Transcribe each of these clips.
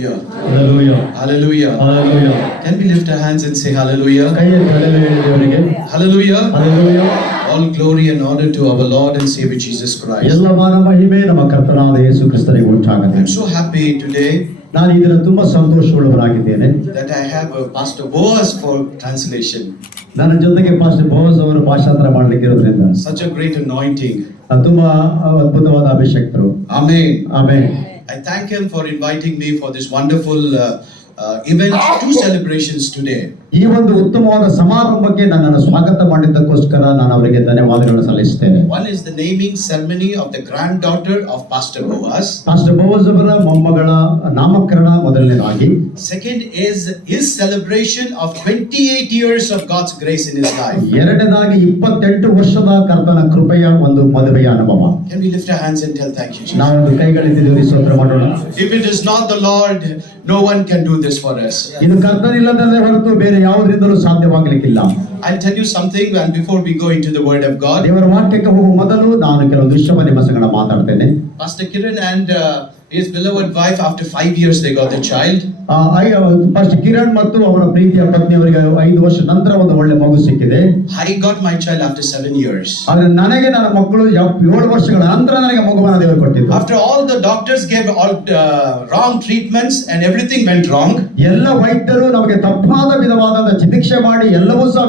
Hallelujah. Hallelujah. Hallelujah. Hallelujah. Can we lift our hands and say hallelujah? ಕೈಯಲ್ಲಿ ಹಲ್ಲೆಲೂಯಾ ದೇವರಿಗೆ. Hallelujah. Hallelujah. All glory and honor to our Lord and Savior Jesus Christ. ಎಲ್ಲ ಮಾನ ಮಹಿಮೆ ನಮ್ಮ ಕರ್ತನಾದ ಯೇಸು ಕ್ರಿಸ್ತನಿಗೆ ಉಂಟಾಗಲಿ. I'm so happy today ನಾನು ಈ ದಿನ ತುಂಬಾ ಸಂತೋಷವುಳ್ಳವನಾಗಿದ್ದೇನೆ that I have Pastor Boaz for translation. ನನ್ನ ಜೊತೆಗೆ ಪಾಸ್ಟರ್ ಬೋಸ್ ಅವರು ಭಾಷಾಂತರ ಮಾಡಲಿಕ್ಕೆ ಇರೋದ್ರಿಂದ Such a great anointing. ತುಂಬಾ ಅದ್ಭುತವಾದ ಅಭಿಷೇಕರು. Amen. Amen. I thank him for inviting me for this wonderful event, 2 celebrations today. ಈ ಒಂದು ಉತ್ತಮವಾದ ಸಮಾರಂಭಕ್ಕೆ ನನ್ನನ್ನು ಸ್ವಾಗತ ಮಾಡಿದ್ದಕ್ಕೋಸ್ಕರ ನಾನು ಅವರಿಗೆ ಧನ್ಯವಾದಗಳನ್ನು ಸಲ್ಲಿಸುತ್ತೇನೆ. One is the naming ceremony of the granddaughter of Pastor Boaz. Pastor Bose ಅವರ ಮೊಮ್ಮಗಳ ನಾಮಕರಣ ಮೊದಲನೇದಾಗಿ. Second is his celebration of 28 years of God's grace in his life. ಎರಡನೇದಾಗಿ 28 ವರ್ಷದ ಕರ್ತನ ಕೃಪೆಯ ಒಂದು ಮದುವೆಯ ಅನುಭವ. Can we lift our hands and tell thank you, Jesus? ನಾವು ಒಂದು ಕೈಗಳೆತ್ತಿ ದೇವರಿಗೆ ಸ್ತೋತ್ರ ಮಾಡೋಣ. If it is not the Lord, no one can do this for us. ಇದು ಕರ್ತನಿಲ್ಲದಲ್ಲೇ ಹೊರತು ಬೇರೆ ಯಾವುದರಿಂದಲೂ ಸಾಧ್ಯವಾಗಲಿಕ್ಕಿಲ್ಲ. I'll tell you something, and before we go into the word of God, ದೇವರ ವಾಕ್ಯಕ್ಕೆ ಹೋಗುವ ಮೊದಲು ನಾನು ಕೆಲವು ವಿಷಯವ ನಿಮ್ಮ ಸಂಗಡ ಮಾತಾಡ್ತೇನೆ. Pastor Kiran and his beloved wife, after 5 years they got a child. Pastor Kiran ಮತ್ತು ಅವರ ಪ್ರೀತಿಯ ಪತ್ನಿ ಅವರಿಗೆ 5 ವರ್ಷ ನಂತರ ಒಂದು ಒಳ್ಳೆ ಮಗು ಸಿಕ್ಕಿದೆ. I got my child after 7 years. ಆದ್ರೆ ನನಗೆ ನನ್ನ ಮಕ್ಕಳು 7 ವರ್ಷಗಳ ನಂತರ ನನಗೆ ಮಗುವನ್ನು ದೇವರು ಕೊಟ್ಟಿದ್ದು. After all the doctors gave all wrong treatments and everything went wrong. ಎಲ್ಲ ವೈದ್ಯರು ನಮಗೆ ತಪ್ಪಾದ ವಿಧವಾದ ಚಿಕಿತ್ಸೆ ಮಾಡಿ ಎಲ್ಲವೂ ಸಹ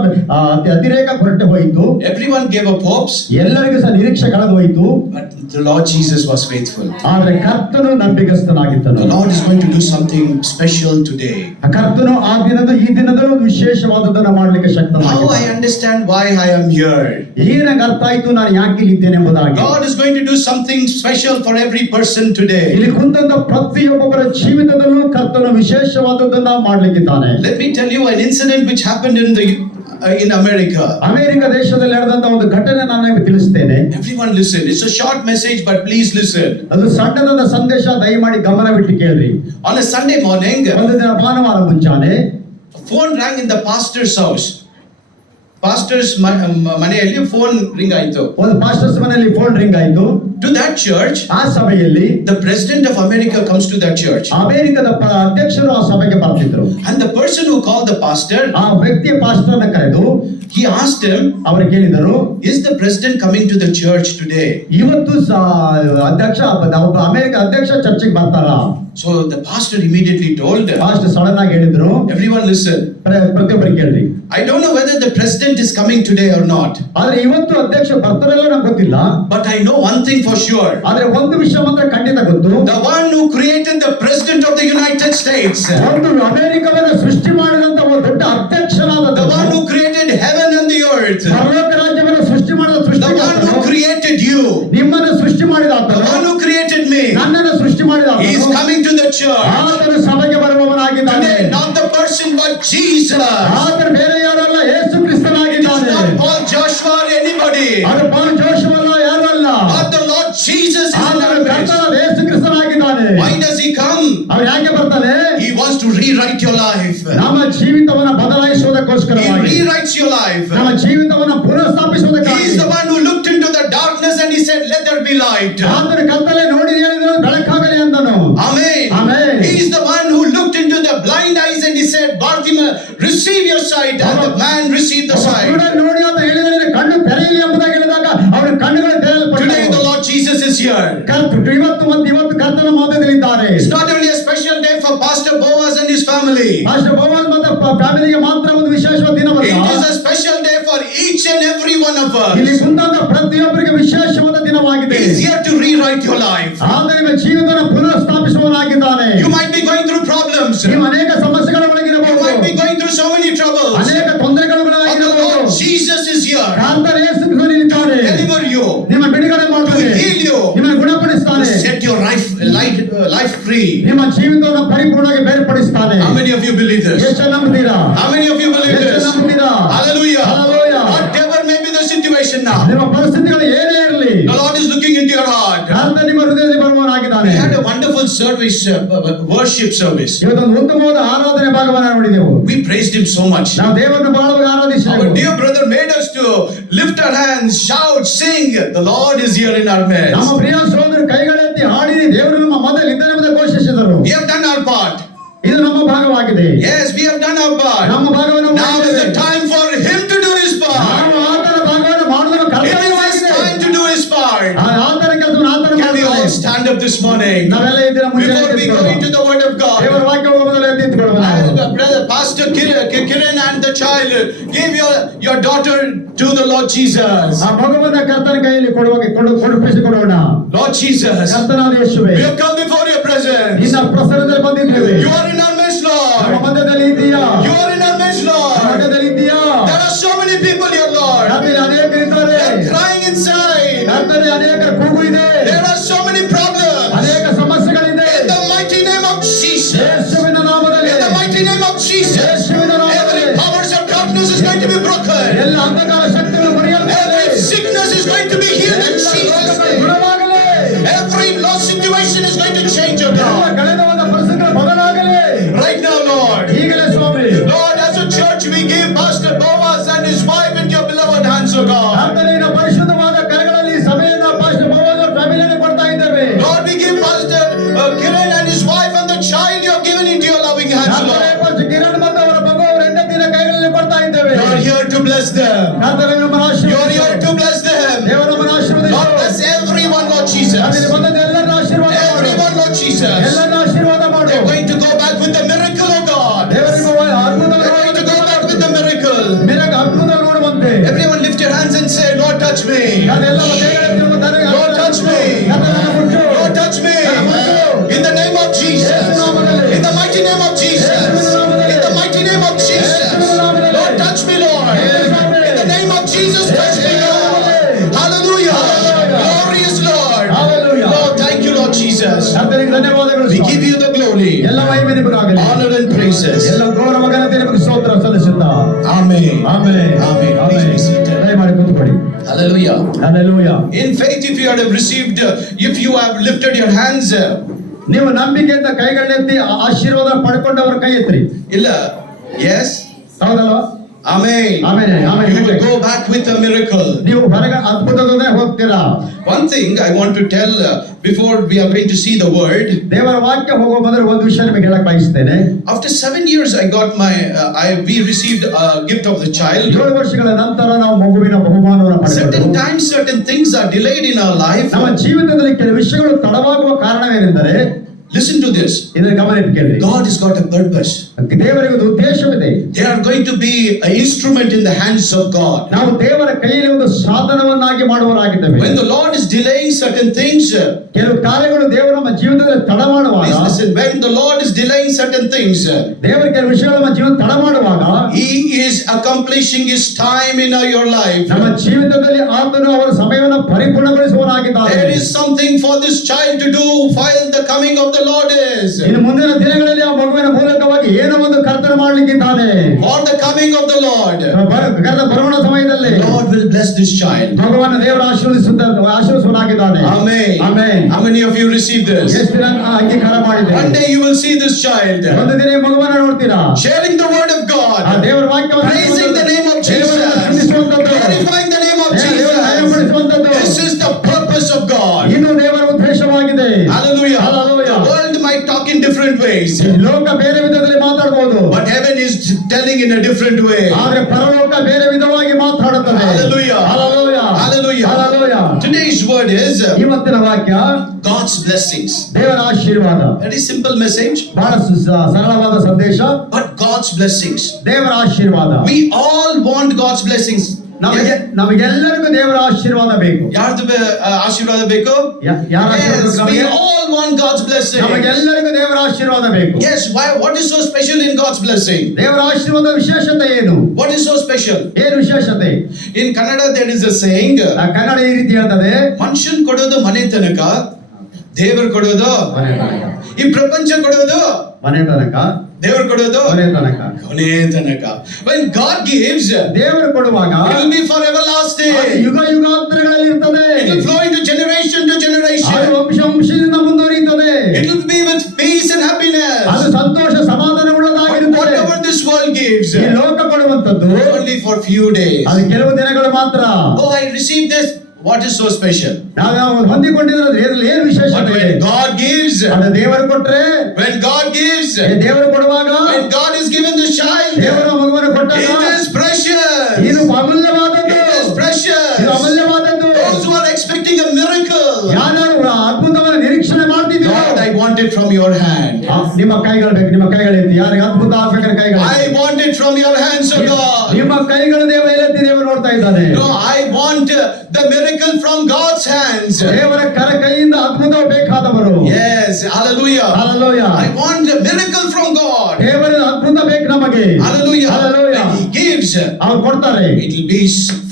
ಅತಿರೇಕ ಹೊರಟು ಹೋಯಿತು. Everyone gave up hopes. ಎಲ್ಲರಿಗೂ ಸಹ ನಿರೀಕ್ಷೆ ಕಳೆದು ಹೋಯಿತು. But the Lord Jesus was faithful. ಆದ್ರೆ ಕರ್ತನು ನಂಬಿಗಸ್ತನಾಗಿದ್ದನು. The Lord is going to do something special today. ಕರ್ತನು ಆ ದಿನದ ಈ ದಿನದಲ್ಲಿ ಒಂದು ವಿಶೇಷವಾದದ್ದನ್ನು ಮಾಡಲಿಕ್ಕೆ ಶಕ್ತನಾಗಿದ್ದಾನೆ. Now I understand why I am here. ಏನಾಗ ಅರ್ಥ ಆಯ್ತು ನಾನು ಯಾಕೆ ಇಲ್ಲಿದ್ದೇನೆ ಎಂಬುದಾಗಿ. God is going to do something special for every person today. ಇಲ್ಲಿ ಕುಂತಂತ ಪ್ರತಿಯೊಬ್ಬರ ಜೀವಿತದಲ್ಲೂ ಕರ್ತನು ವಿಶೇಷವಾದದ್ದನ್ನು ಮಾಡಲಿಕ್ಕಿದ್ದಾನೆ. Let me tell you an incident which happened in America. America ದೇಶದಲ್ಲಿ ನಡೆದಂತ ಒಂದು ಘಟನೆ ನಾನು ನಿಮಗೆ ತಿಳಿಸುತ್ತೇನೆ. Everyone listen. It's a short message, but please listen. ಅದು ಸಣ್ಣದಾದ ಸಂದೇಶ, ದಯಮಾಡಿ ಗಮನವಿಟ್ಟು ಕೇಳ್ರಿ. On a Sunday morning, ಒಂದು ದಿನ ಭಾನುವಾರ ಮುಂಚಾನೆ a phone rang in the pastor's house. Pastor's ಮನೆಯಲ್ಲಿ ಫೋನ್ ರಿಂಗ್ ಆಯಿತು. ಒಂದು ಪಾಸ್ಟರ್ಸ್ ಮನೆಯಲ್ಲಿ ಫೋನ್ ರಿಂಗ್ ಆಯಿತು. To that church, ಆ ಸಭೆಯಲ್ಲಿ the president of America comes to that church. ಅಮೆರಿಕದ ಅಧ್ಯಕ್ಷರು ಆ ಸಭೆಗೆ ಬರ್ತಿದ್ರು. And the person who called the pastor, ಆ ವ್ಯಕ್ತಿಯ ಪಾಸ್ಟರ್ನ ಕರೆದು he asked him, ಅವರು ಕೇಳಿದರು, is the president coming to the church today? ಇವತ್ತು ಅಮೆರಿಕ ಅಧ್ಯಕ್ಷ ಚರ್ಚಿಗೆ ಬರ್ತಾರಾ? So the pastor immediately told, pastor sudden ಆಗಿ ಹೇಳಿದ್ರು, everyone listen. ಪ್ರತಿಯೊಬ್ಬರು ಕೇಳ್ರಿ. I don't know whether the president is coming today or not. ಆದ್ರೆ ಇವತ್ತು ಅಧ್ಯಕ್ಷ ಬರ್ತಾರಲ್ಲ ನಂಗೆ ಗೊತ್ತಿಲ್ಲ. But I know one thing for sure. ಆದ್ರೆ ಒಂದು ವಿಷಯ ಮಾತ್ರ ಖಂಡಿತ ಗೊತ್ತು. The one who created the president of the United States, ಒಂದು ಅಮೆರಿಕವನ್ನು ಸೃಷ್ಟಿ ಮಾಡಿದಂತ ಒಂದು ದೊಡ್ಡ ಅಧ್ಯಕ್ಷನಾದ, the one who created heaven and the earth, ಪರಲೋಕ ರಾಜ್ಯವನ್ನು ಸೃಷ್ಟಿ ಮಾಡಿದ the one who created you, ನಿಮ್ಮನ್ನು ಸೃಷ್ಟಿ ಮಾಡಿದ, the one who created me, ನನ್ನನ್ನು ಸೃಷ್ಟಿ ಮಾಡಿದ, he is coming to the church. ಆತನು ಸಭೆಗೆ ಬರುವವನಾಗಿದ್ದಾನೆ. Today, not the person but Jesus. ಆತನು ಬೇರೆ ಯಾರಲ್ಲ, ಯೇಸು ಕ್ರಿಸ್ತನಾಗಿದ್ದಾನೆ. Not Paul, Joshua or anybody. ಅದು ಪಾಲ್ ಜೋಶುವಲ್ಲ, ಯಾರು ಅಲ್ಲ. But the Lord Jesus is in our midst. ಯೇಸು ಕ್ರಿಸ್ತನಾಗಿದ್ದಾನೆ. Why does he come? ಅವನು ಯಾಕೆ ಬರ್ತಾನೆ? He wants to rewrite your life. ನಮ್ಮ ಜೀವಿತವನ್ನು ಬದಲಾಯಿಸುವುದಕ್ಕೋಸ್ಕರವಾಗಿ. He rewrites your life. ನಮ್ಮ ಜೀವಿತವನ್ನು ಪುನಃಸ್ಥಾಪಿಸುವುದಕ್ಕಾಗಿ. He is the one who looked into the darkness and he said, let there be light. ಆತನು ಕತ್ತಲೆ ನೋಡಿ ಹೇಳಿದನು, ಬೆಳಕಾಗಲಿ ಅಂದನು. Amen. Amen. He is the one who looked into the blind eyes and he said, Bartimaeus, receive your sight. And the man received the sight. ನೋಡಿ ಅಂತ ಹೇಳಿದರೆ ಕಣ್ಣು ತೆರೆಯಲಿ ಎಂಬುದಾಗಿ ಹೇಳಿದಾಗ ಅವರ ಕಣ್ಣುಗಳು ತೆರೆಯಲ್ಪಟ್ಟವು. Today the Lord Jesus is here. ಇವತ್ತು ಕರ್ತನ ಮಧ್ಯದಲ್ಲಿದ್ದಾರೆ. It's not only a special day for Pastor Boaz and his family. Pastor Boaz ಮತ್ತು ಫ್ಯಾಮಿಲಿಗೆ ಮಾತ್ರ ಒಂದು ವಿಶೇಷವಾದ ದಿನವಲ್ಲ. It is a special day for each and every one of us. ಇಲ್ಲಿ ಕುಂತಾದ ಪ್ರತಿಯೊಬ್ಬರಿಗೆ ವಿಶೇಷವಾದ ದಿನವಾಗಿದೆ. He is here to rewrite your life. ಆದರೆ ನಿಮ್ಮ ಜೀವಿತವನ್ನು ಪುನಃಸ್ಥಾಪಿಸುವವನಾಗಿದ್ದಾನೆ. You might be going through problems. ನೀವು ಅನೇಕ ಸಮಸ್ಯೆಗಳ ಒಳಗಿರಬಹುದು. You might be going through so many troubles. ಅನೇಕ ತೊಂದರೆಗಳ ಒಳಗಿರಬಹುದು. Lord Jesus is here. ಕರ್ತನ ಯೇಸು ಕ್ರಿಸ್ತನಿದ್ದಾನೆ. Deliver you. ನಿಮ್ಮ ಬಿಡುಗಡೆ ಮಾಡುತ್ತಾನೆ. Heal you. ನಿಮ್ಮನ್ನು ಗುಣಪಡಿಸುತ್ತಾನೆ. Set your life free. ನಿಮ್ಮ ಜೀವಿತವನ್ನು ಪರಿಪೂರ್ಣವಾಗಿ ಬೇರ್ಪಡಿಸುತ್ತಾನೆ. How many of you believe this? ಎಷ್ಟು ನಂಬುತ್ತೀರಾ? How many of you believe ಎಷ್ಟು this? ನಂಬುತ್ತೀರಾ? Hallelujah. Hallelujah. Whatever may be the situation now, ನಿಮ್ಮ ಪರಿಸ್ಥಿತಿಗಳು ಏನೇ ಇರಲಿ, the Lord is looking into your heart. ಕರ್ತನು ನಿಮ್ಮ ಹೃದಯದಲ್ಲಿ ಬರುವವನಾಗಿದ್ದಾನೆ. We had a wonderful service, worship service. ಇವತ್ತೊಂದು ಉತ್ತಮವಾದ ಆರಾಧನೆ ಭಾಗವನ್ನು ನೋಡಿದೆವು. We praised Him so much. ನಾವು ದೇವರನ್ನು ಬಹಳ Our ಆರಾಧಿಸಿದೆವು. dear brother made us to lift our hands, shout, sing. The Lord is here in our ನಮ್ಮ midst. ಪ್ರಿಯ ಸಹೋದರರು ಕೈಗಳೆತ್ತಿ ಹಾಡಿ ದೇವರು ನಮ್ಮ ಮಧ್ಯದಲ್ಲಿ ಇದ್ದಾನೆ ಎಂದು ಘೋಷಿಸಿದರು. We have done our part. ಇದು ನಮ್ಮ ಭಾಗವಾಗಿದೆ. Yes, we have done our part. ನಮ್ಮ ಭಾಗವನ್ನು Now is the time for him to do his part. ನಾವು ಆತನ ಭಾಗವನ್ನು ಮಾಡುವ It is his ಕರ್ತವ್ಯವಾಗಿದೆ. time to do his part. ಆತನ ಕೆಲಸವನ್ನು ಆತನ Can we all ಮಾಡುತ್ತಾನೆ. stand up this morning ನಾವೆಲ್ಲ ಈ ದಿನ ಮುಂಜಾನೆ before we go into the word of ದೇವರ God? ವಾಕ್ಯ ಹೋಗುವುದರಲ್ಲಿ ಎದ್ದು ನಿಂತುಕೊಳ್ಳೋಣ. Brother, Pastor Kiran and the child, give your daughter to the Lord Jesus. ಆ ಮಗುವನ್ನ ಕರ್ತನ ಕೈಯಲ್ಲಿ ಕೊಡುಪಿಸಿಕೊಡೋಣ. Lord Jesus, ಕರ್ತನಾದ ಯೇಸುವೇ, we have come before your presence. ನಿನ್ನ ಪ್ರಸನ್ನದಲ್ಲಿ ಬಂದಿದ್ದೇವೆ. You are in our midst, ನಮ್ಮ Lord. ಮಧ್ಯದಲ್ಲಿ ಇದ್ದೀಯಾ? You are in our midst, ನಮ್ಮ Lord. ಮಧ್ಯದಲ್ಲಿ ಇದ್ದೀಯಾ? There are so many people here, Lord. ನಮ್ಮಲ್ಲಿ ಅನೇಕರಿದ್ದಾರೆ. They are crying inside. ಕರ್ತನೇ, ಅನೇಕ ಕೂಗು ಇದೆ. There are so many problems. ಅನೇಕ ಸಮಸ್ಯೆಗಳಿದೆ. In the mighty name of Jesus. ಯೇಸುವಿನ ನಾಮದಲ್ಲಿ, In the mighty name of Jesus. ಯೇಸುವಿನ ನಾಮದಲ್ಲಿ Every powers of darkness is going to be broken. ಎಲ್ಲ ಅಂಧಕಾರ ಶಕ್ತಿಗಳು ಮುರಿಯಲ್ಪಡಲಿ. Every sickness is going to be healed in ಎಲ್ಲ Jesus' ರೋಗಗಳು name. ಗುಣವಾಗಲಿ. Every lost situation is going to change, O ಎಲ್ಲ God. ಕಳೆದವಾದ ಪರಿಸ್ಥಿತಿಗಳು ಬದಲಾಗಲಿ. Right now, Lord. ಈಗಲೇ ಸ್ವಾಮಿ, Lord, as a church, we give Pastor Boaz and his wife into your beloved hands, O God. ಕರ್ತನೇ, ನಿನ್ನ ಪರಿಶುದ್ಧವಾದ ಕೈಗಳಲ್ಲಿ ಸಭೆಯನ್ನ ಪಾಸ್ಟರ್ ಬೋವಜ್ ಅವರ ಫ್ಯಾಮಿಲಿಯನ್ನು ಕೊಡ್ತಾ ಇದ್ದೇವೆ. Lord, we give Pastor Kiran and his wife and the child you have given into your loving hands, ಕರ್ತನೇ, Lord. ಪಾಸ್ಟರ್ ಕಿರಣ್ ಮತ್ತು ಅವರ ಮಗು ಅವರ ಹೆಂಡತಿಯ ಕೈಗಳಲ್ಲಿ ಕೊಡ್ತಾ ಇದ್ದೇವೆ. You are here to bless them. ಕರ್ತನೇ, ನಮ್ಮನ್ನು You are here ಆಶೀರ್ವದಿಸು. to bless them. ದೇವರು ನಮ್ಮನ್ನು ಆಶೀರ್ವದಿಸು. Lord, bless everyone, Lord ಅದರ Jesus. ಬಂದದ್ದು ಎಲ್ಲರನ್ನ ಆಶೀರ್ವಾದ ಮಾಡು. Everyone, Lord Jesus. ಎಲ್ಲರನ್ನ ಆಶೀರ್ವಾದ ಮಾಡು. They're going to go back with the miracle, O God. ದೇವರ ನಿಮ್ಮ ಅದ್ಭುತ They're going to go back with the miracle. ಮಿರಕ ಅದ್ಭುತ ನೋಡುವಂತೆ. Everyone lift your hands and say, Lord, touch me. ಅದೆಲ್ಲ ದೇವರ ನನಗೆ Lord, touch me. ಕರ್ತನೇ, ಮುಟ್ಟು. Lord, touch me. In the name of Jesus. In the mighty name of Jesus. In the mighty name of Jesus. Lord, touch me, Lord. In the name of Jesus, touch me, Lord. Hallelujah. Glorious Lord. Hallelujah. Lord, thank you, Lord Jesus. ಕರ್ತನಿಗೆ ಧನ್ಯವಾದಗಳು We ಸ್ವಾಮಿ. give you the glory, ಎಲ್ಲ ಮಹಿಮೆ ನಿಮಗಾಗಲಿ. honor, and praises. ಎಲ್ಲ ಗೌರವ ಘನತೆ ನಿಮಗೆ ಸ್ತೋತ್ರ ಸಲ್ಲಿಸುತ್ತಾ. Amen. Amen. Amen. Please be seated. ದಯಮಾಡಿ ಕೂತ್ಕೊಳ್ಳಿ. Hallelujah. Hallelujah. In faith, if you have received, if you have lifted your hands, ನೀವು ನಂಬಿಕೆಯಿಂದ ಕೈಗಳನ್ನೆತ್ತಿ ಆಶೀರ್ವಾದ ಪಡ್ಕೊಂಡವರ ಕೈ ಎತ್ತಿರಿ. illa, yes, ಹೌದಲ್ವಾ? Amen. Amen. Amen. You will go back with a miracle. ನೀವು ಹೊರಗೆ ಅದ್ಭುತದೊಂದೇ ಹೋಗ್ತೀರಾ. One thing I want to tell before we are going to see the word. ದೇವರ ವಾಕ್ಯ ಹೋಗುವ ಮೊದಲು ಒಂದು ವಿಷಯ ನಿಮಗೆ ಹೇಳಕ್ ಬಯಸ್ತೇನೆ. After 7 years, I got we received a gift of the child. 7 ವರ್ಷಗಳ ನಂತರ ನಾವು ಮಗುವಿನ ಬಹುಮಾನವನ್ನು Certain ಪಡೆದೆವು. times, certain things are delayed in our life. ನಮ್ಮ ಜೀವಿತದಲ್ಲಿ ಕೆಲವು ವಿಷಯಗಳು ತಡವಾಗುವ ಕಾರಣವೇನೆಂದರೆ, Listen to this. ಇದರ ಗಮನ ಇಟ್ಟು ಕೇಳಿ. God has got a purpose. ದೇವರಿಗೆ ಒಂದು ಉದ್ದೇಶವಿದೆ. They are going to be an instrument in the hands of God. ನಾವು ದೇವರ ಕೈಯಲ್ಲಿ ಒಂದು ಸಾಧನವನ್ನಾಗಿ ಮಾಡುವರಾಗಿದ್ದೇವೆ. When the Lord is delaying certain things, ಕೆಲವು ಕಾರ್ಯಗಳು ದೇವರು ನಮ್ಮ ಜೀವಿತದಲ್ಲಿ ತಡ ಮಾಡುವಾಗ, please listen. When the Lord is delaying certain things, ದೇವರ ಕೆಲವು ವಿಷಯಗಳು ನಮ್ಮ ಜೀವನ ತಡ ಮಾಡುವಾಗ, He is accomplishing His time in your life. ನಮ್ಮ ಜೀವಿತದಲ್ಲಿ ಆತನು ಅವರ ಸಮಯವನ್ನು ಪರಿಪೂರ್ಣಗೊಳಿಸುವವನಾಗಿದ್ದಾನೆ. There is something for this child to do while the coming of the Lord is. ಇನ್ನು ಮುಂದಿನ ದಿನಗಳಲ್ಲಿ ಆ ಮಗುವಿನ ಮೂಲಕವಾಗಿ ಏನೋ ಒಂದು ಕರ್ತನ ಮಾಡಲಿಕ್ಕಿದ್ದಾನೆ. For the coming of the Lord, ಕರ್ತನ ಬರೋಣ ಸಮಯದಲ್ಲಿ Lord will bless this child. ಭಗವಾನ್ ದೇವರು ಆಶೀರ್ವದಿಸುವನಾಗಿದ್ದಾನೆ. Amen. Amen. How many of you receive this? ಎಷ್ಟು ದಿನ ಅಂಗೀಕಾರ ಮಾಡಿದೆ? One day you will see this child ಒಂದು ದಿನ ಈ ಮಗುವನ್ನ ನೋಡ್ತೀರಾ. sharing the word of ಆ God, ದೇವರ ವಾಕ್ಯವನ್ನು praising the name of ದೇವರನ್ನು Jesus, ಸ್ತುತಿಸುವಂತದ್ದು. glorifying the name of ದೇವರನ್ನು Jesus. ಮಹಿಮೆಪಡಿಸುವಂತದ್ದು. This is the purpose of God. ಇನ್ನು ದೇವರ ಉದ್ದೇಶವಾಗಿದೆ. Hallelujah. Hallelujah. The world might talk in different ways, ಈ ಲೋಕ ಬೇರೆ ವಿಧದಲ್ಲಿ ಮಾತಾಡಬಹುದು, but heaven is telling in a different way. ಆದ್ರೆ ಪರಲೋಕ ಬೇರೆ ವಿಧವಾಗಿ ಮಾತಾಡುತ್ತದೆ. Hallelujah. Hallelujah. Hallelujah. Hallelujah. Today's word is ಇವತ್ತಿನ ವಾಕ್ಯ God's blessings. ದೇವರ ಆಶೀರ್ವಾದ. Very simple message, ಬಹಳ ಸರಳವಾದ ಸಂದೇಶ. but God's blessings. ದೇವರ ಆಶೀರ್ವಾದ. We all want God's blessings. ನಮಗೆಲ್ಲರಿಗೂ ದೇವರ ಆಶೀರ್ವಾದ ಬೇಕು. ಯಾರ್ದು ಆಶೀರ್ವಾದ ಬೇಕು? ಯಾರ Yes, we ಆಶೀರ್ವಾದ? all want God's blessing. ನಮಗೆಲ್ಲರಿಗೂ ದೇವರ ಆಶೀರ್ವಾದ ಬೇಕು. Yes, why? What is so special in God's blessing? ದೇವರ ಆಶೀರ್ವಾದ ವಿಶೇಷತೆ ಏನು? What is so special? ಏನು ವಿಶೇಷತೆ? In Kannada there is a saying, Kannada ಈ ರೀತಿ ಹೇಳ್ತದೆ, ಮನುಷ್ಯನ್ ಕೊಡೋದು ಮನೆ ತನಕ, ದೇವರು ಕೊಡೋದು ಮನೆ ತನಕ. ಈ ಪ್ರಪಂಚ ಕೊಡೋದು ಮನೆ ತನಕ, ದೇವರು ಕೊಡೋದು ಮನೆ ತನಕ. ಕೊನೆ ತನಕ. When God gives, ದೇವರು ಕೊಡುವಾಗ it will be for ಅದು everlasting. ಯುಗ ಯುಗಾಂತರಗಳಲ್ಲಿ ಇರ್ತದೆ. It will flow into generation to ಅದು generation. ವಂಶದಿಂದ ಮುಂದುವರಿಯುತ್ತದೆ. It will be with peace and happiness. ಅದು ಸಂತೋಷ ಸಮಾಧಾನ ಉಳ್ಳದಾಗಿರುತ್ತದೆ. Whatever this world gives ಈ ಲೋಕ ಕೊಡುವಂತದ್ದು only for few days. ಅದು ಕೆಲವು ದಿನಗಳು ಮಾತ್ರ. Oh, I received this. What is so special? ನಾವು ಹೊಂದಿಕೊಂಡಿದ್ರೆ ಇದ್ರಲ್ಲಿ ಏನು But ವಿಶೇಷತೆ? when God gives, ಅದು ದೇವರು ಕೊಟ್ರೆ, when God gives, ದೇವರು ಕೊಡುವಾಗ, when God is given the child, ದೇವರು ಮಗುವನ್ನು ಕೊಟ್ಟಾಗ it is precious. ಇದು ಅಮೂಲ್ಯವಾದದ್ದು. It is precious. ಇದು ಅಮೂಲ್ಯವಾದದ್ದು. Those who are expecting a miracle, ಯಾರು ಅದ್ಭುತವನ್ನು ನಿರೀಕ್ಷಣೆ ಮಾಡ್ತಿದ್ದೀರೋ, Lord, I want it from your hand. ನಿಮ್ಮ ಕೈಗಳು ಬೇಕು, ನಿಮ್ಮ ಕೈಗಳಿತ್ತು. ಯಾರಿಗೆ ಅದ್ಭುತ ಆಗ್ಬೇಕಾದ್ರೆ ಕೈಗಳು, I want it from your hands, O God. ನಿಮ್ಮ ಕೈಗಳು ದೇವ ಎತ್ತಿ ದೇವರು ನೋಡ್ತಾ ಇದ್ದಾನೆ. No, I want the miracle from God's hands. ದೇವರ ಕೈಯಿಂದ ಅದ್ಭುತ ಬೇಕಾದವರು. Yes, hallelujah. Hallelujah. I want a miracle from God. ದೇವರ ಅದ್ಭುತ ಬೇಕು ನಮಗೆ. Hallelujah. Hallelujah. When He gives, ಅವ್ರು ಕೊಡ್ತಾರೆ, it will be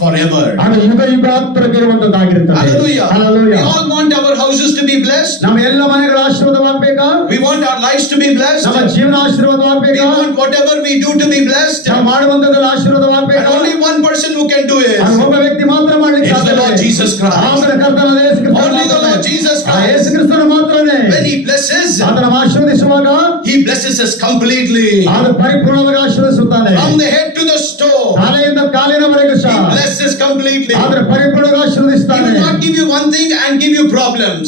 forever. ಅದು ಯುಗ ಯುಗಾಂತರಕ್ಕಿರುವಂತದ್ದಾಗಿರುತ್ತದೆ. Hallelujah. Hallelujah. We all want our houses to be blessed. ನಮ್ಮ ಎಲ್ಲ ಮನೆಗಳ ಆಶೀರ್ವಾದವಾಗಬೇಕಾ? We want our lives to be blessed. ನಮ್ಮ ಜೀವನ We ಆಶೀರ್ವಾದವಾಗಬೇಕಾ? want whatever we do to be blessed. ನಾವು ಮಾಡುವಂತದ್ರಲ್ಲಿ And ಆಶೀರ್ವಾದವಾಗಬೇಕಾ? only one person who can do it. ಅದು ಒಬ್ಬ ವ್ಯಕ್ತಿ ಮಾತ್ರ ಮಾಡ್ಲಿಕ್ಕೆ It's the Lord ಸಾಧ್ಯ. Jesus Christ. ಆತನ ಕರ್ತನಾದ ಯೇಸು ಕ್ರಿಸ್ತನು Only the ಮಾತ್ರನೇ. Lord Jesus ಆ Christ. ಯೇಸು ಕ್ರಿಸ್ತನು ಮಾತ್ರನೇ. When He blesses, ಆತನ ಆಶೀರ್ವದಿಸುವಾಗ He blesses us completely. ಆತ ಪರಿಪೂರ್ಣವಾಗಿ ಆಶೀರ್ವದಿಸುತ್ತಾನೆ. From the head to the toe, ತಲೆಯಿಂದ ಕಾಲಿನವರೆಗೂ He ಸಹ blesses completely. ಆದ್ರೆ ಪರಿಪೂರ್ಣವಾಗಿ He ಆಶೀರ್ವದಿಸ್ತಾನೆ. will not give you one thing and give you problems.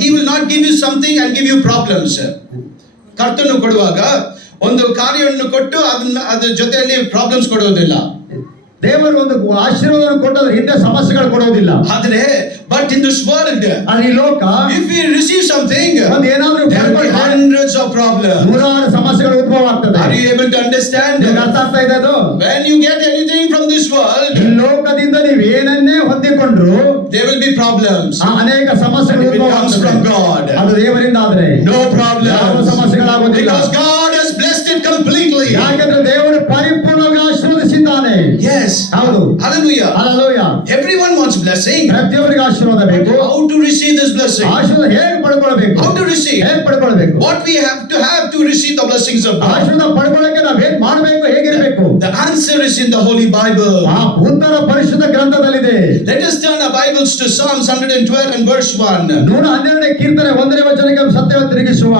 He will not give you something and give you problems. ಕರ್ತನು ಕೊಡುವಾಗ ಒಂದು ಕಾರ್ಯವನ್ನು ಕೊಟ್ಟು ಅದ್ರ ಜೊತೆಯಲ್ಲಿ ಪ್ರಾಬ್ಲಮ್ಸ್ ಕೊಡೋದಿಲ್ಲ. ದೇವರು ಒಂದು ಆಶೀರ್ವಾದವನ್ನು ಕೊಟ್ಟರೆ ಹಿಂದೆ ಸಮಸ್ಯೆಗಳು ಕೊಡೋದಿಲ್ಲ. ಆದ್ರೆ ಬಟ್ ಇನ್ ದಿಸ್ ವರ್ಲ್ಡ್, ಆದ್ರೆ ಈ ಲೋಕ, if we receive something, ಒಂದು ಏನಾದ್ರೂ there will be hundreds of problems. ನೂರಾರು ಸಮಸ್ಯೆಗಳು ಉದ್ಭವ ಆಗ್ತದೆ. Are you able to understand? ನಿಮ್ಗೆ ಅರ್ಥ ಆಗ್ತಾ ಇದೆ ಅದು? When you get anything from this world, ಈ ಲೋಕದಿಂದ ನೀವು ಏನನ್ನೇ ಹೊಂದಿಕೊಂಡ್ರು there will be problems. ಅನೇಕ ಸಮಸ್ಯೆಗಳು If it ಉದ್ಭವ comes ಆಗ್ತದೆ. from God, ಅದು ದೇವರಿಂದ ಆದ್ರೆ no ಯಾವ problems. ಸಮಸ್ಯೆಗಳಾಗೋದಿಲ್ಲ. Because God has blessed it completely. ಯಾಕಂದ್ರೆ ದೇವರು ಪರಿಪೂರ್ಣವಾಗಿ ಆಶೀರ್ವದಿಸಿದ್ದಾನೆ. Yes. ಹೌದು. Hallelujah. Hallelujah. Everyone wants blessing. ಪ್ರತಿಯೊಬ್ಬರಿಗೆ ಆಶೀರ್ವಾದ ಬೇಕು. How to receive this blessing? ಆಶೀರ್ವಾದ ಹೇಗೆ ಪಡ್ಕೊಳ್ಬೇಕು? How to receive? ಹೇಗೆ ಪಡ್ಕೊಳ್ಬೇಕು? What we have to receive the blessings of God? ಆಶೀರ್ವಾದ ಪಡ್ಕೊಳ್ಳಕ್ಕೆ ನಾವು ಹೇಗೆ ಮಾಡಬೇಕು, ಹೇಗಿರಬೇಕು? The answer is in the Holy Bible. ಆ ಉತ್ತರ ಪರಿಶುದ್ಧ ಗ್ರಂಥದಲ್ಲಿದೆ. Let us turn our Bibles to Psalms 112 and verse 1. 112ನೇ ಕೀರ್ತನೆ 1ನೇ ವಚನಕ್ಕೆ ಸತ್ಯವ ತಿರುಗಿಸುವ.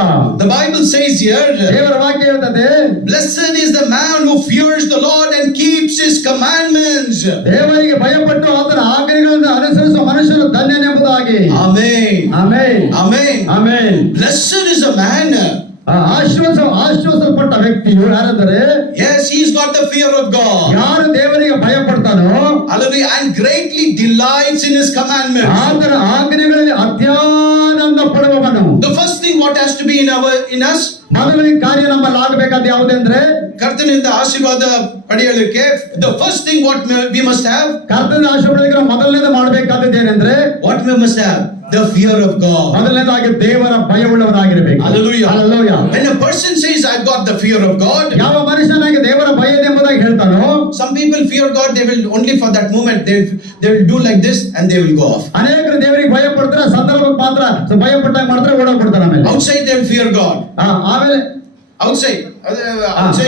The Bible says here, ದೇವರ ವಾಕ್ಯ ಹೇಳ್ತದೆ, blessed is the man who fears the Lord and keeps His commandments. ದೇವರಿಗೆ ಭಯಪಟ್ಟು ಆತನ ಆಜ್ಞೆಗಳನ್ನು ಅನುಸರಿಸುವ ಮನುಷ್ಯನು ಧನ್ಯನೆಂಬುದಾಗಿ. Amen. Amen. Amen. Amen. Blessed is a man. ಆಶೀರ್ವದಿಸಲ್ಪಟ್ಟ ವ್ಯಕ್ತಿಯು ಯಾರೆಂದರೆ, Yes, he's got the fear of God. ಯಾರು ದೇವರಿಗೆ ಭಯಪಡ್ತಾನೋ, Hallelujah. And greatly delights in His commandments. ಆತನ ಆಜ್ಞೆಗಳಲ್ಲಿ ಅತ್ಯಾನಂದ ಪಡುವವನು. The first thing what has to be in us, ಮೊದಲನೇ ಕಾರ್ಯ ನಮ್ಮಲ್ಲಿ ಆಗಬೇಕಾದ ಯಾವುದೆಂದ್ರೆ, ಕರ್ತನಿಂದ ಆಶೀರ್ವಾದ ಪಡೆಯಲಿಕ್ಕೆ the first thing what we must have, ಕರ್ತನ ಆಶೀರ್ವಾದ ಮೊದಲನೇದು ಮಾಡಬೇಕಾದದ್ದು ಏನೆಂದ್ರೆ, what we must have, the fear of God. ಮೊದಲನೇದಾಗಿ ದೇವರ ಭಯವುಳ್ಳವರಾಗಿರಬೇಕು. Hallelujah. Hallelujah. When a person says I've got the fear of God, ಯಾವ ಮನುಷ್ಯನಾಗಿ ದೇವರ ಭಯದೆಂಬುದಾಗಿ ಹೇಳ್ತಾನೋ, some people fear God, they will only for that moment they will do like this and they will go off. ಅನೇಕರು ದೇವರಿಗೆ ಭಯ ಪಡ್ತಾರೆ, ಸಂದರ್ಭಕ್ಕೆ ಮಾತ್ರ ಭಯ ಪಟ್ಟಾಗ ಮಾಡ್ತಾರೆ, ಓಡೋಗ್ಬಿಡ್ತಾರೆ. ಆಮೇಲೆ Outside they will fear God. ಆಮೇಲೆ Outside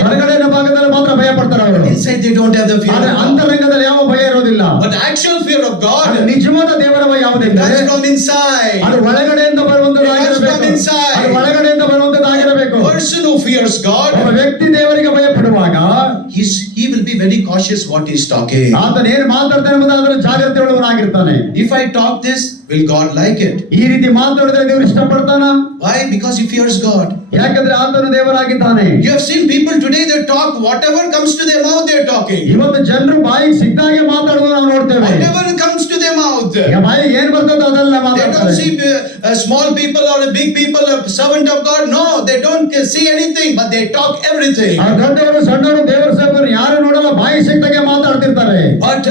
ಹೊರಗಡೆ ಭಾಗದಲ್ಲಿ ಮಾತ್ರ ಭಯ ಪಡ್ತಾರೆ ಅವರು. inside they don't have the fear ಆದ್ರೆ of God. ಅಂತರಂಗದಲ್ಲಿ ಯಾವ ಭಯ ಇರೋದಿಲ್ಲ. But the actual fear of God, ನಿಜವಾದ ದೇವರ ಭಯ ಯಾವುದೆಂದರೆ, that's from inside. ಅದು ಒಳಗಡೆಯಿಂದ ಬರುವಂತದ್ದಾಗಿರಬೇಕು. ಅದು ಒಳಗಡೆಯಿಂದ ಬರುವಂತದ್ದಾಗಿರಬೇಕು. Person who fears God, ಒಬ್ಬ ವ್ಯಕ್ತಿ ದೇವರಿಗೆ ಭಯ ಪಡುವಾಗ he will be very cautious what he is talking. ಆತನ ಏನು ಮಾತಾಡ್ತಾನೆ ಎಂಬುದಾದ್ರೆ ಜಾಗ್ರತೆ ಉಳ್ಳವನಾಗಿರ್ತಾನೆ. If I talk this, will God like it? ಈ ರೀತಿ ಮಾತಾಡಿದ್ರೆ ದೇವರು ಇಷ್ಟಪಡ್ತಾನ? Why? Because he fears God. ಯಾಕಂದ್ರೆ ಆತನು ದೇವರಾಗಿದ್ದಾನೆ. You have seen people today, they talk whatever comes to their mouth, they are talking. ಇವತ್ತು ಜನರು ಬಾಯಿಗೆ ಸಿಕ್ಕಾಗೆ ಮಾತಾಡುವುದು ನಾವು ನೋಡ್ತೇವೆ. Whatever comes to their mouth. ಬಾಯಿಗೆ ಏನ್ ಬರ್ತದೆ ಅದೆಲ್ಲ They don't ಮಾತಾಡ್ತಾರೆ. see small people or big people, a servant of God. No, they don't see anything, but they talk everything. ಆ ದೊಡ್ಡವರು ಸಣ್ಣವರು ದೇವರ ಸೇವಕರು ಯಾರು ನೋಡಲ್ಲ, ಬಾಯಿ ಸಿಕ್ಕಾಗೆ ಮಾತಾಡ್ತಿರ್ತಾರೆ. But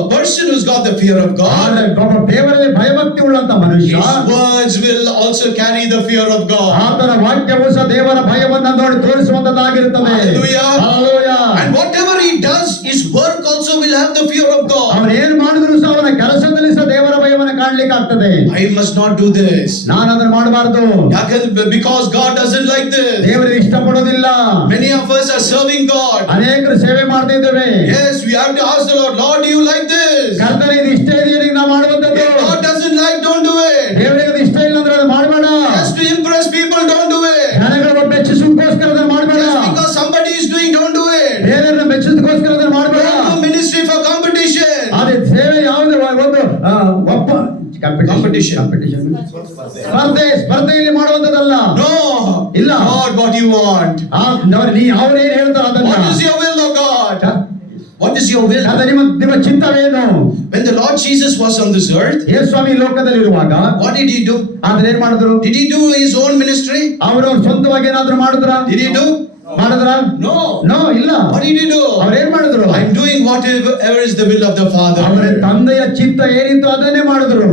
a person who's got the fear of God, ಒಬ್ಬ ದೇವರಲ್ಲಿ ಭಯಭಕ್ತಿ ಉಳ್ಳಂತ ಮನುಷ್ಯ, his words will also carry the fear of God. ಆತನ ವಾಕ್ಯವು ಸಹ ದೇವರ ಭಯವನ್ನು ನೋಡಿ ತೋರಿಸುವಂತದ್ದಾಗಿರುತ್ತದೆ. Hallelujah. Hallelujah. And whatever he does, his work also will have the fear of God. ಅವನು ಏನು ಮಾಡಿದ್ರು ಸಹ ಅವನ ಕೆಲಸದಲ್ಲಿ ಸಹ ದೇವರ ಭಯವನ್ನು ಕಾಣಲಿಕ್ಕೆ ಆಗ್ತದೆ. I must not do this. ನಾನು ಅದನ್ನು ಮಾಡಬಾರದು. Because God doesn't like this. ದೇವರಿಗೆ ಇಷ್ಟಪಡೋದಿಲ್ಲ. Many of us are serving God. ಅನೇಕರು ಸೇವೆ ಮಾಡ್ತಿದ್ದೇವೆ. Yes, we have to ask the Lord, Lord, do you like this? ಕರ್ತನೇ ಇದು ಇಷ್ಟ ಇದೆಯಾ ನಾವು ಮಾಡುವಂತದ್ದು? If God doesn't like, don't do it. ದೇವರಿಗೆ ಇದು ಇಷ್ಟ ಇಲ್ಲ ಅಂದ್ರೆ ಅದು ಮಾಡಬೇಡ. Just to impress people, don't do it. ಜನಗಳ ಮೆಚ್ಚಿಸೋದಕ್ಕೋಸ್ಕರ ಅದನ್ನು ಮಾಡಬೇಡ. Competition. ಸ್ಪರ್ಧೆಯಲ್ಲಿ ಮಾಡುವಂತದಲ್ಲ. No. ಇಲ್ಲ. God, what you want? ಅವ್ರೇನ್ ಹೇಳ್ತಾರೆ ಅದನ್ನ. What is your will, O God? What is your will? ನಿಮ್ಮ ಚಿತ್ತವೇನು? When the Lord Jesus was on this earth, ಯೇಸು ಸ್ವಾಮಿ ಲೋಕದಲ್ಲಿರುವಾಗ what did he do? ಆದ್ರೆ ಏನ್ ಮಾಡಿದ್ರು? Did he do his own ministry? ಅವರು ಸ್ವಂತವಾಗಿ ಏನಾದ್ರು ಮಾಡಿದ್ರ? Did he do? ಮಾಡಿದ್ರ? No. ಇಲ್ಲ. What did he do? ಅವ್ರೇನ್ ಮಾಡಿದ್ರು? I'm doing whatever is the will of the Father. ಅವರ ತಂದೆಯ ಚಿತ್ತ ಏನಿತ್ತು ಅದನ್ನೇ ಮಾಡಿದ್ರು.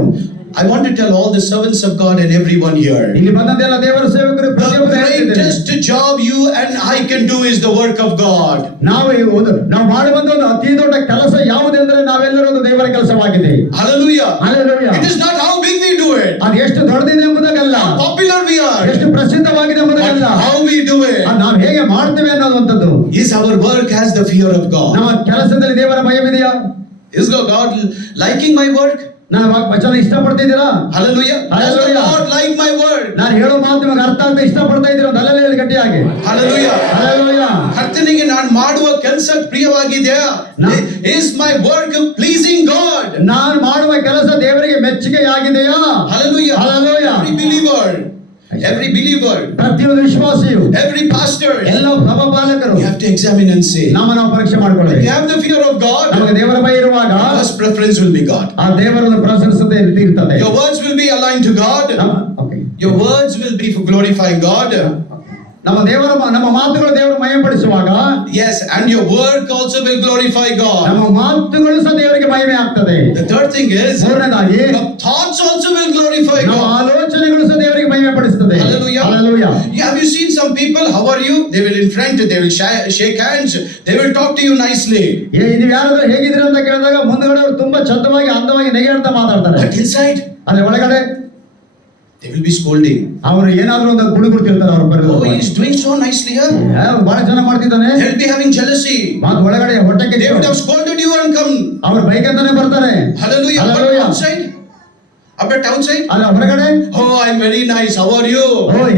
I want to tell all the servants of God and everyone here, ಇಲ್ಲಿ ಬಂದದೆಲ್ಲ ದೇವರ ಸೇವಕರು the greatest job you and I can do is the work of God. ನಾವು ಮಾಡುವಂತ ಒಂದು ಅತಿ ದೊಡ್ಡ ಕೆಲಸ ಯಾವುದೆಂದ್ರೆ ನಾವೆಲ್ಲರೂ ಒಂದು ದೇವರ ಕೆಲಸವಾಗಿದೆ. Hallelujah. Hallelujah. It is not how big we do it, ಅದು ಎಷ್ಟು ದೊಡ್ಡದಿದೆ ಎಂಬುದಲ್ಲ, how popular we are, ಎಷ್ಟು ಪ್ರಸಿದ್ಧವಾಗಿದೆ but ಎಂಬುದಲ್ಲ, how we do it. ನಾವು ಹೇಗೆ ಮಾಡ್ತೇವೆ ಅನ್ನೋದಂಥದ್ದು. Is our work has the fear of God? ನಮ್ಮ ಕೆಲಸದಲ್ಲಿ ದೇವರ ಭಯವಿದೆಯಾ? Is God liking my work? ನನ್ನ ವಚನ ಇಷ್ಟಪಡ್ತಿದ್ದೀರಾ? Hallelujah. Does the Lord like my word? ನಾನು ಹೇಳೋ ಮಾತು ನಿಮಗೆ ಅರ್ಥ ಆಗ್ತಾ ಇಷ್ಟಪಡ್ತಾ ಇದ್ದೀರಾ? ಅಲ್ಲಲ್ಲೇ ಹೇಳಿ ಗಟ್ಟಿಯಾಗಿ. Hallelujah. Hallelujah. ಕರ್ತನಿಗೆ ನಾನು ಮಾಡುವ ಕೆಲಸ ಪ್ರಿಯವಾಗಿದೆಯಾ? Is my work pleasing God? ನಾನು ಮಾಡುವ ಕೆಲಸ ದೇವರಿಗೆ ಮೆಚ್ಚುಗೆಯಾಗಿದೆಯಾ? Hallelujah. Hallelujah. Every believer, ಪ್ರತಿಯೊಂದು ವಿಶ್ವಾಸಿಯು, every pastor, ಎಲ್ಲ ಸಭಾಪಾಲಕರು, you have to examine and say, ನಾವು ಪರೀಕ್ಷೆ ಮಾಡಿಕೊಳ್ಳಬೇಕು. you have the fear of God, ನಮಗೆ ದೇವರ ಭಯ ಇರುವಾಗ first preference will be God. ಆ ದೇವರನ್ನು ಪ್ರಶಂಸತೆ ಇರ್ತದೆ. Your words will be aligned to God. Okay. Your words will be for glorifying God. ನಮ್ಮ ಮಾತುಗಳು ದೇವರು ಮಹಿಮೆಪಡಿಸುವಾಗ, yes, and your word also will glorify God. ನಮ್ಮ ಮಾತುಗಳು ಸಹ ದೇವರಿಗೆ ಮಹಿಮೆ ಆಗ್ತದೆ. The third thing is, ಮೂರನೇದಾಗಿ, your thoughts also will glorify ನಮ್ಮ God. ಆಲೋಚನೆಗಳು ಸಹ ದೇವರಿಗೆ ಮಹಿಮೆ ಪಡಿಸುತ್ತದೆ. Hallelujah. Hallelujah. Have you seen some people? How are you? They will in front, they will shake hands, they will talk to you nicely. ನೀವು ಯಾರಾದ್ರೂ ಹೇಗಿದ್ದೀರಾ ಅಂತ ಕೇಳಿದಾಗ ಮುಂದಗಡೆ ಅವರು ತುಂಬಾ ಚಂದವಾಗಿ ಅಂದವಾಗಿ ನೆಗೆಡ್ತಾ ಮಾತಾಡ್ತಾರೆ. But inside, ಅದ್ರ ಒಳಗಡೆ they will be scolding. ಅವರು ಏನಾದ್ರೂ ಒಂದು ಗುಡುಗುಡ್ತಿರ್ತಾರೆ ಅವ್ರ ಬರೆದು. Oh, he is doing so nicely here. ಬಹಳ ಚೆನ್ನಾಗಿ ಮಾಡ್ತಿದ್ದಾನೆ. They will be having jealousy. ಮಾತು ಒಳಗಡೆ ಹೊಟ್ಟೆಗೆ They would have scolded you and come. ಅವ್ರ ಬೈಕಂತಾನೆ ಬರ್ತಾರೆ. Hallelujah. Hallelujah. Outside? Outside? ಅಲ್ಲ ಹೊರಗಡೆ, oh, I'm very nice. How are you?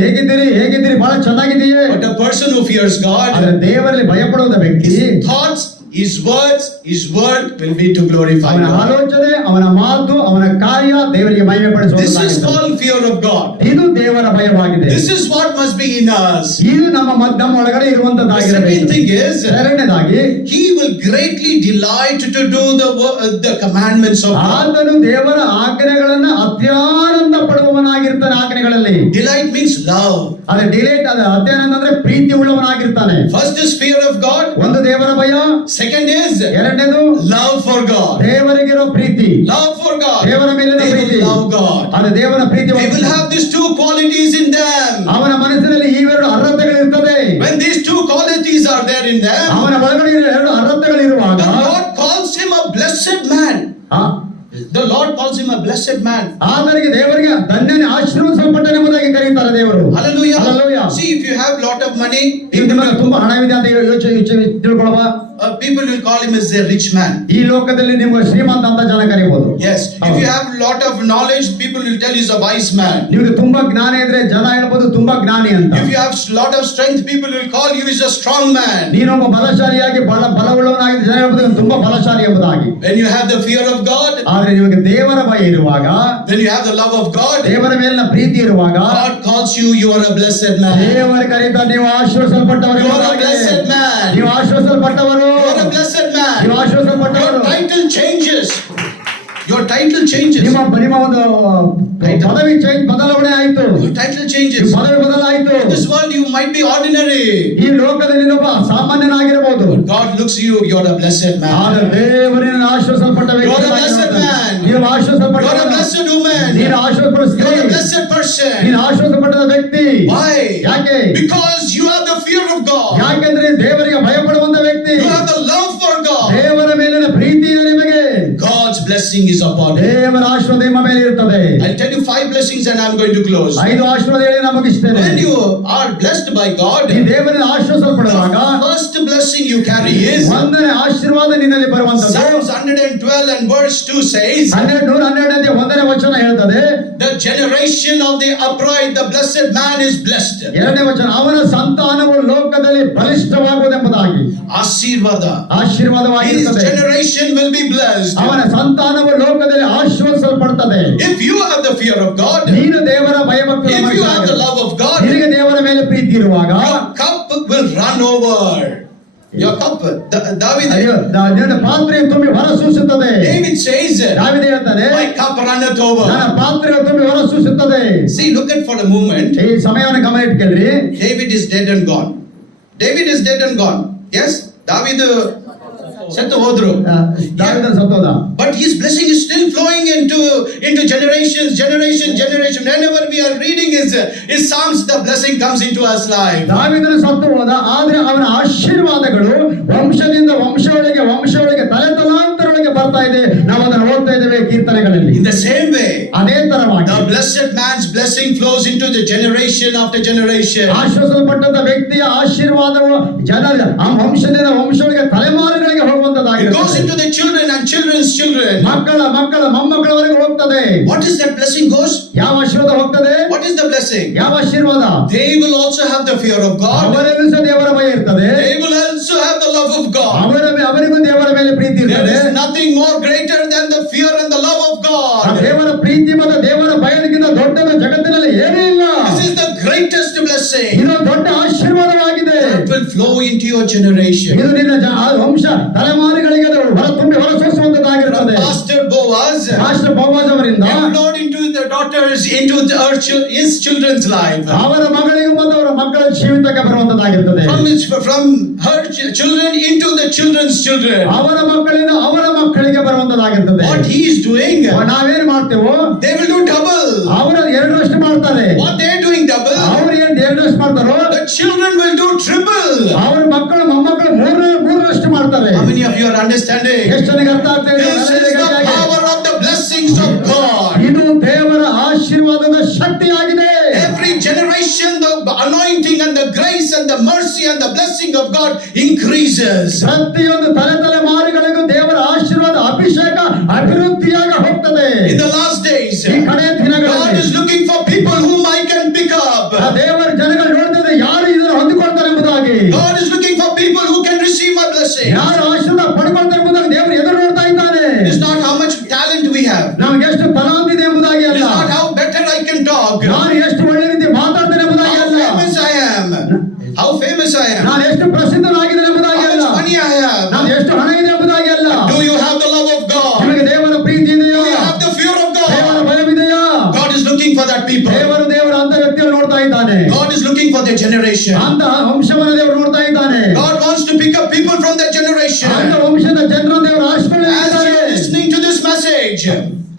ಹೇಗಿದ್ದೀರಿ ಬಹಳ ಚೆನ್ನಾಗಿದ್ದೀಯೇ. But a person who fears God, ಆದರೆ ದೇವರಲ್ಲಿ ಭಯಪಡುವ ವ್ಯಕ್ತಿ, his thoughts, his words, his word will be to glorify ಅವನ God. ಆಲೋಚನೆ, ಅವನ ಮಾತು, ಅವನ ಕಾರ್ಯ ದೇವರಿಗೆ ಮಹಿಮೆ ಪಡಿಸುವುದು. This is called fear of God. ಇದು ದೇವರ ಭಯವಾಗಿದೆ. This is what must be in us. ಇದು ನಮ್ಮ ಒಳಗಡೆ ಇರುವಂತದ್ದಾಗಿದೆ. The second thing is, ಎರಡನೇದಾಗಿ, he will greatly delight to do the commandments of God. ಆತನು ದೇವರ ಆಜ್ಞೆಗಳನ್ನ ಅತ್ಯಾನಂದ ಪಡುವವನಾಗಿರ್ತಾನೆ. ಆಜ್ಞೆಗಳಲ್ಲಿ delight means love. ಅದೇ ಡಿಲೈಟ್, ಅದೇ ಅತ್ಯಾನಂದ ಅಂದ್ರೆ ಪ್ರೀತಿ ಉಳ್ಳವನಾಗಿರ್ತಾನೆ. First is fear of God. ಒಂದು ದೇವರ ಭಯ. Second is ಎರಡನೇದು love for God. ದೇವರಿಗಿರೋ ಪ್ರೀತಿ. Love for God. ದೇವರ ಮೇಲಿನ They ಪ್ರೀತಿ. will love God. ಅದೇ ದೇವರ ಪ್ರೀತಿ. They will have these two qualities in them. ಅವನ ಮನಸ್ಸಿನಲ್ಲಿ ಇವೆರಡು ಅರ್ಹತೆಗಳಿರ್ತದೆ. When these two qualities are there in them, ಅವನ ಒಳಗಡೆ ಎರಡು ಅರ್ಹತೆಗಳಿರುವಾಗ, the Lord calls him a blessed man. The Lord calls him a blessed man. ಆತನಿಗೆ ದೇವರಿಗೆ ಧನ್ಯನೇ ಆಶೀರ್ವದಿಸಲ್ಪಟ್ಟನೆಂಬುದಾಗಿ ಕರೆಯುತ್ತಾರೆ ದೇವರು. Hallelujah. Hallelujah. See, if you have lot of money, ನಿಮಗೆ ತುಂಬಾ ಹಣವಿದೆ ಅಂತ ತಿಳ್ಕೊಳ್ಳುವ, people will call him as a rich man. ಈ ಲೋಕದಲ್ಲಿ ನಿಮಗೆ ಶ್ರೀಮಂತ ಅಂತ ಜನ ಕರೆಯಬಹುದು. Yes. If you have lot of knowledge, people will tell he's a wise man. ನಿಮಗೆ ತುಂಬಾ ಜ್ಞಾನ ಇದ್ರೆ ಜನ ಹೇಳ್ಬೋದು ತುಂಬಾ ಜ್ಞಾನಿ ಅಂತ. If you have lot of strength, people will call you is a strong man. ನೀನೊಬ್ಬ ಬಲಶಾಲಿಯಾಗಿ ಬಲವುಳ್ಳವನಾಗಿ ಜನ ಹೇಳ್ಬೋದು ತುಂಬಾ ಬಲಶಾಲಿ ಎಂಬುದಾಗಿ. When you have the fear of God, ಆದ್ರೆ ನಿಮಗೆ ದೇವರ ಭಯ ಇರುವಾಗ, when you have the love of God, ದೇವರ ಮೇಲಿನ ಪ್ರೀತಿ ಇರುವಾಗ, God calls you are a blessed man. ದೇವರು ಕರೀತಾರೆ, ನೀವು ಆಶೀರ್ವದಿಸಲ್ಪಟ್ಟವರು. You are a blessed man. ನೀವು ಆಶೀರ್ವದಿಸಲ್ಪಟ್ಟವರು. You are a blessed man. ನೀವು ಆಶೀರ್ವದಿಸಲ್ಪಟ್ಟವರು. Your title changes. Your title changes. ನಿಮ್ಮ ಒಂದು ಪದವಿ ಬದಲಾವಣೆ ಆಯಿತು. Your title changes. ಪದವಿ ಬದಲಾಯಿತು. In this world you might be ordinary. ಈ ಲೋಕದಲ್ಲಿ ಒಬ್ಬ ಸಾಮಾನ್ಯನಾಗಿರಬಹುದು. God looks you are a blessed man. ಆದರೆ ದೇವರಿಂದ ಆಶೀರ್ವದಿಸಲ್ಪಟ್ಟ ವ್ಯಕ್ತಿ. You are a blessed man. ನೀವು ಆಶೀರ್ವದಿಸಲ್ಪಟ್ಟ. You are a blessed woman. ನೀನು ಆಶೀರ್ವದಿಸಲ್ಪಟ್ಟ ಸ್ತ್ರೀ. You are a blessed person. ನೀನು ಆಶೀರ್ವದಿಸಲ್ಪಟ್ಟ ವ್ಯಕ್ತಿ. Why? ಯಾಕೆ? Because you have the fear of God. ಯಾಕೆಂದ್ರೆ ದೇವರಿಗೆ ಭಯಪಡುವಂತ ವ್ಯಕ್ತಿ. You have the love for God. ದೇವರ ಮೇಲಿನ ಪ್ರೀತಿ ಇದೆ ನಿಮಗೆ. God's blessing is upon you. ದೇವರ ಆಶೀರ್ವಾದ ನಿಮ್ಮ ಮೇಲೆ ಇರುತ್ತದೆ. I'll tell you 5 blessings and I'm going to close. 5 ಆಶೀರ್ವಾದ ಹೇಳಿ ನಾನು ಮುಗಿಸ್ತೇನೆ. When you are blessed by God, ಈ ದೇವರಿಂದ ಆಶೀರ್ವದಿಸಲ್ಪಡುವಾಗ, first blessing blessing you carry is. ಒಂದನೇ ಆಶೀರ್ವಾದ ನಿನ್ನಲ್ಲಿ ಬರುವಂತದ್ದು. Psalms 112 and verse 2 says, 112 ಒಂದನೇ ವಚನ ಹೇಳ್ತದೆ, the generation of the upright, the blessed man is blessed. ಎರಡನೇ ವಚನ, ಅವನ ಸಂತಾನವು ಲೋಕದಲ್ಲಿ ಬಲಿಷ್ಠವಾಗುವುದೆಂಬುದಾಗಿ. ಆಶೀರ್ವಾದ. His ಆಶೀರ್ವಾದವಾಗಿರುತ್ತದೆ. generation will be blessed. ಅವನ ಸಂತಾನವು ಲೋಕದಲ್ಲಿ ಆಶೀರ್ವದಿಸಲ್ಪಡುತ್ತದೆ. If you have the fear of God, ನೀನು ದೇವರ ಭಯಭಕ್ತಿ, if you have the love of God, ನಿನಗೆ ದೇವರ ಮೇಲೆ ಪ್ರೀತಿ ಇರುವಾಗ your cup will run over. Your cup. David ನಿನ್ನ ಪಾತ್ರೆ ತುಂಬಿ ಹೊರಸೂಸುತ್ತದೆ. says, ದಾವೀದ ಹೇಳ್ತಾನೆ, my cup runneth over. ನನ್ನ ಪಾತ್ರೆಗಳು ತುಂಬಿ ಹೊರಸೂಸುತ್ತದೆ. See, look at for a moment. ಈ ಸಮಯವನ್ನು ಗಮನ ಇಟ್ಕೊಳ್ಳಿ. David is dead and gone. David is dead and gone. Yes, David ಸತ್ತು ಹೋದ್ರು. ದಾವೀದನ ಸತ್ತೋದ. But his blessing is still flowing into generation. Whenever we are reading his psalms, the blessing comes into our life. ದಾವೀದನ ಸತ್ತು ಹೋದ, ಆದ್ರೆ ಅವನ ಆಶೀರ್ವಾದಗಳು ವಂಶದಿಂದ ವಂಶಗಳಿಗೆ ತಲೆತಲಾಂತರಗಳಿಗೆ ಬರ್ತಾ ಇದೆ. ನಾವು ಅದನ್ನು ಓದ್ತಾ ಇದ್ದೇವೆ ಕೀರ್ತನೆಗಳಲ್ಲಿ. In the same way, ಅದೇ ತರವಾಗಿ the blessed man's blessing flows into the generation after generation. ಆಶೀರ್ವದಿಸಲ್ಪಟ್ಟಂತ ವ್ಯಕ್ತಿಯ ಆಶೀರ್ವಾದವು ಜನರ ವಂಶದಿಂದ ವಂಶಗಳಿಗೆ ತಲೆಮಾರುಗಳಿಗೆ It ಹೋಗುವಂತದ್ದಾಗಿದೆ. goes into the children and children's children. ಮಕ್ಕಳ ಮೊಮ್ಮಕ್ಕಳವರೆಗೆ ಹೋಗ್ತದೆ. What is that blessing goes? ಯಾವ ಆಶೀರ್ವಾದ ಹೋಗ್ತದೆ? What is the blessing? ಯಾವ ಆಶೀರ್ವಾದ? They will also have the fear of God. ಅವರಲ್ಲೂ ಸಹ ದೇವರ ಭಯ ಇರ್ತದೆ. They will also have the love of God. ಅವರಿಗೂ ದೇವರ ಮೇಲೆ ಪ್ರೀತಿ There ಇರ್ತದೆ. is nothing more greater than the fear and the love of God. ದೇವರ ಪ್ರೀತಿ ಮತ್ತು ದೇವರ ಭಯದಕ್ಕಿಂತ ದೊಡ್ಡದ ಜಗತ್ತಿನಲ್ಲಿ ಏನೂ ಇಲ್ಲ. This is the greatest blessing. ಇದು ದೊಡ್ಡ ಆಶೀರ್ವಾದವಾಗಿದೆ. It will flow into your generation. ಇದು ನಿನ್ನ ವಂಶ ತಲೆಮಾರುಗಳಿಗೆ ಅದು ಹೊರಸೂಸುವಂತದ್ದಾಗಿರುತ್ತದೆ. Pastor Boaz ಅವರಿಂದ flowed into the daughters, into his children's life. ಅವರ ಮಗಳಿಗೂ ಮತ್ತು ಅವರ ಮಕ್ಕಳ ಜೀವಿತಕ್ಕೆ ಬರುವಂತದ್ದಾಗಿರುತ್ತದೆ. From her children into the children's children. ಅವರ ಮಕ್ಕಳಿಂದ ಅವರ ಮಕ್ಕಳಿಗೆ ಬರುವಂತದ್ದಾಗಿರುತ್ತದೆ. What he is doing, ನಾವೇನು ಮಾಡ್ತೇವೋ they will do double. ಅವರು ಎರಡರಷ್ಟು ಮಾಡ್ತಾರೆ. What they are doing double, ಅವರು ಎರಡರಷ್ಟು ಮಾಡ್ತಾರೋ the children will do triple. ಅವರ ಮಕ್ಕಳು ಮೊಮ್ಮಕ್ಕಳು ಮೂರರಷ್ಟು ಮಾಡ್ತಾರೆ. How many of you are understanding? ಎಷ್ಟು ಜನಕ್ಕೆ ಅರ್ಥ ಆಗ್ತಾ ಇದೆ? This is the power of the blessings of God. ಇದು ದೇವರ ಆಶೀರ್ವಾದದ ಶಕ್ತಿಯಾಗಿದೆ. Every generation, the anointing and the grace and the mercy and the blessing of God increases. ಪ್ರತಿಯೊಂದು ತಲೆಮಾರುಗಳಿಗೂ ದೇವರ ಆಶೀರ್ವಾದ ಅಭಿಷೇಕ ಅಭಿವೃದ್ಧಿಯಾಗಿ ಹೋಗ್ತದೆ. In the last days, ಈ ಕಡೆಯ God ದಿನಗಳಲ್ಲಿ is looking for people whom I can pick up. ದೇವರ ಜನಗಳು ನೋಡ್ತಾರೆ ಯಾರು ಇದನ್ನು ಹೊಂದಿಕೊಳ್ತಾರೆ ಎಂಬುದಾಗಿ. God is looking for people who can receive my blessing. ಯಾರು ಆಶೀರ್ವಾದ ಪಡ್ಕೊಳ್ತಾರೆ ಎಂಬುದಾಗಿ ದೇವರು ಎದುರು ನೋಡ್ತಾ ಇದ್ದಾನೆ. It's not how much talent we have. ನಮಗೆ ಎಷ್ಟು ತಲಾಂತ ಇದೆ ಎಂಬುದಾಗಿ It's ಅಲ್ಲ. not how better I can talk. ನಾನು ಎಷ್ಟು ಒಳ್ಳೆ ರೀತಿ ಮಾತಾಡ್ತೇನೆ ಎಂಬುದಾಗಿ How ಅಲ್ಲ. famous I am. How famous I am. ನಾನು ಎಷ್ಟು ಪ್ರಸಿದ್ಧನಾಗಿದ್ದೇನೆ ಎಂಬುದಾಗಿ How ಅಲ್ಲ. much money I have. ನಾನು ಎಷ್ಟು ಹಣ ಇದೆ ಎಂಬುದಾಗಿ ಅಲ್ಲ. Do you have the love of God? ನಿಮಗೆ ದೇವರ ಪ್ರೀತಿ ಇದೆಯಾ? Do you have the fear of ದೇವರ God? ಭಯವಿದೆಯಾ? God is looking for that people. ದೇವರ ಅಂತ ವ್ಯಕ್ತಿಯನ್ನು ನೋಡ್ತಾ ಇದ್ದಾನೆ. God is looking for their generation. ಅಂತ ವಂಶವನ್ನು ದೇವರು ನೋಡ್ತಾ ಇದ್ದಾನೆ. God wants to pick up people from their generation. ಅಂತ ವಂಶದ ಜನರನ್ನು ದೇವರು ಆರಿಸಿಕೊಳ್ಳುತ್ತಿದ್ದಾನೆ.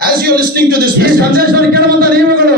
As you are listening to this message, ಈ ಸಂದೇಶವನ್ನು ಕೇಳುವಂತ ನೀವುಗಳು